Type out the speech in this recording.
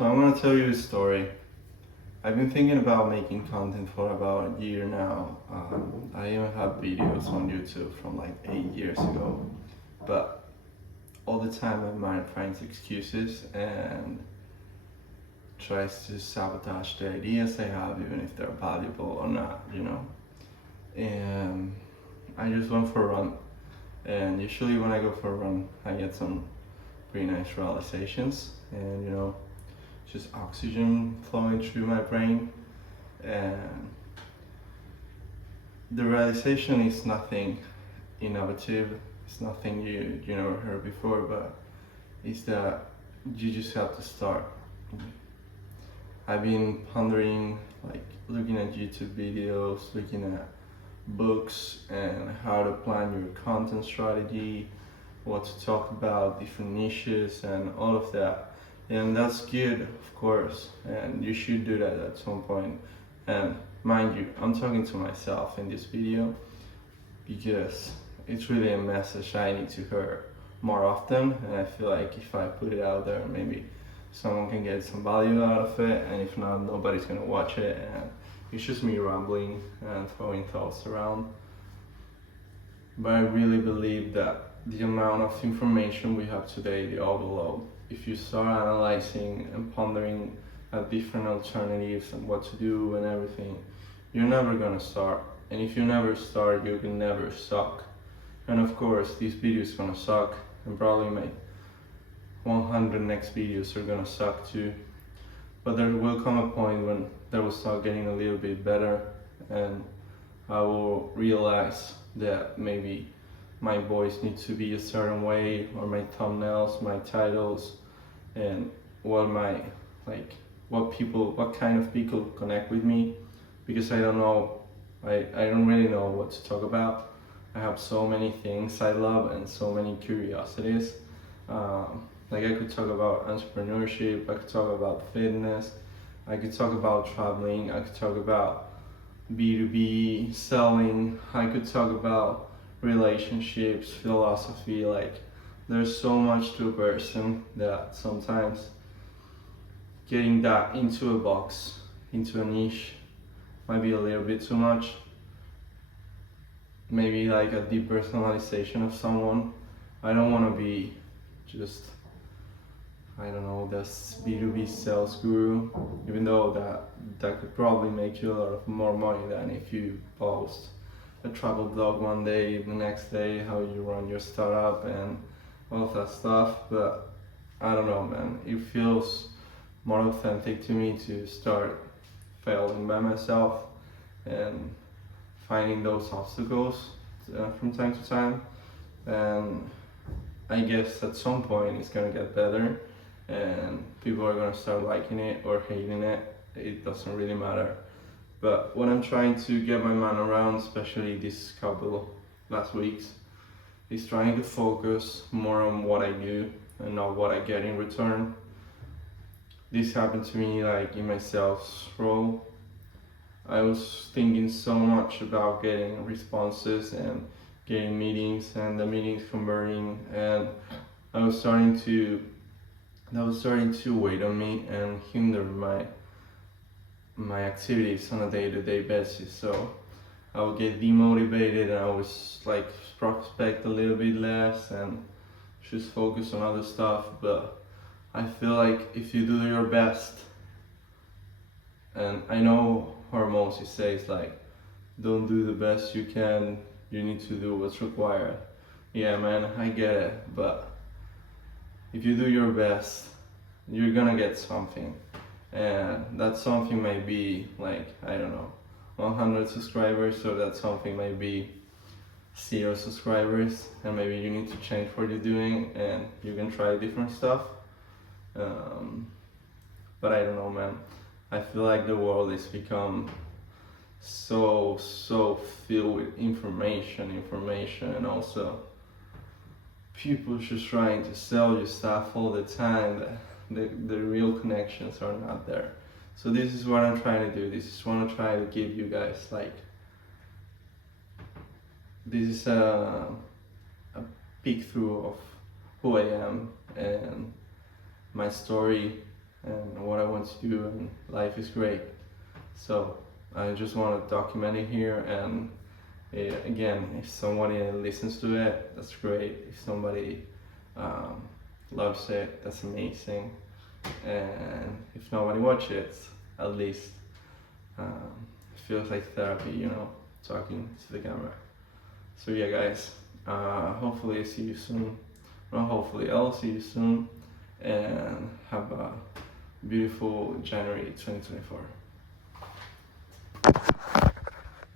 So I'm gonna tell you a story. I've been thinking about making content for about a year now. I even have videos on YouTube from like 8 years ago, but all the time my mind finds excuses and tries to sabotage the ideas I have, even if they're valuable or not. And I just went for a run, and usually when I go for a run, I get some pretty nice realizations, and just oxygen flowing through my brain. And the realization is nothing innovative, it's nothing you never heard before, but it's that you just have to start. I've been pondering, like looking at YouTube videos, looking at books, and how to plan your content strategy, what to talk about, different niches, and all of that. And that's good, of course, and you should do that at some point. And mind you, I'm talking to myself in this video because it's really a message I need to hear more often. And I feel like if I put it out there, maybe someone can get some value out of it. And if not, nobody's gonna watch it. And it's just me rambling and throwing thoughts around. But I really believe that the amount of information we have today, the overload, if you start analyzing and pondering at different alternatives and what to do and everything, you're never gonna start. And if you never start, you can never suck. And of course, this video is gonna suck, and probably my 100 next videos are gonna suck too. But there will come a point when they will start getting a little bit better, and I will realize that maybe my voice needs to be a certain way, or my thumbnails, my titles, and what my what kind of people connect with me, because I don't know, I don't really know what to talk about. I have so many things I love and so many curiosities. Like I could talk about entrepreneurship, I could talk about fitness, I could talk about traveling, I could talk about B2B selling, I could talk about relationships, philosophy. Like there's so much to a person that sometimes getting that into a box, into a niche, might be a little bit too much. Maybe like a depersonalization of someone. I don't want to be just, I don't know, this B2B sales guru, even though that could probably make you a lot of more money than if you post a travel blog one day, the next day how you run your startup and all of that stuff. But I don't know, man, it feels more authentic to me to start failing by myself and finding those obstacles from time to time. And I guess at some point it's gonna get better, and people are gonna start liking it or hating it. It doesn't really matter. But what I'm trying to get my mind around, especially this couple last weeks, is trying to focus more on what I do and not what I get in return. This happened to me like in my sales role. I was thinking so much about getting responses and getting meetings and the meetings converting, and I was starting to that was starting to weigh on me and hinder my activities on a day-to-day basis. So I would get demotivated, and I was like prospect a little bit less and just focus on other stuff. But I feel like if you do your best, and I know hormones, it says like don't do the best you can, you need to do what's required. Yeah, man, I get it, but if you do your best, you're gonna get something. And that something might be like, I don't know, 100 subscribers, or that something might be 0 subscribers, and maybe you need to change what you're doing and you can try different stuff. But I don't know, man. I feel like the world has become so filled with information, and also people just trying to sell you stuff all the time. The real connections are not there. So this is what I'm trying to do. This is what I'm trying to give you guys. Like, this is a peek through of who I am and my story, and what I want to do, and life is great. So I just want to document it here, and again, if somebody listens to it, that's great. If somebody loves it, that's amazing. And if nobody watches it, at least it feels like therapy, talking to the camera. So yeah, guys, hopefully I see you soon. Well, hopefully I'll see you soon, and have a beautiful January 2024.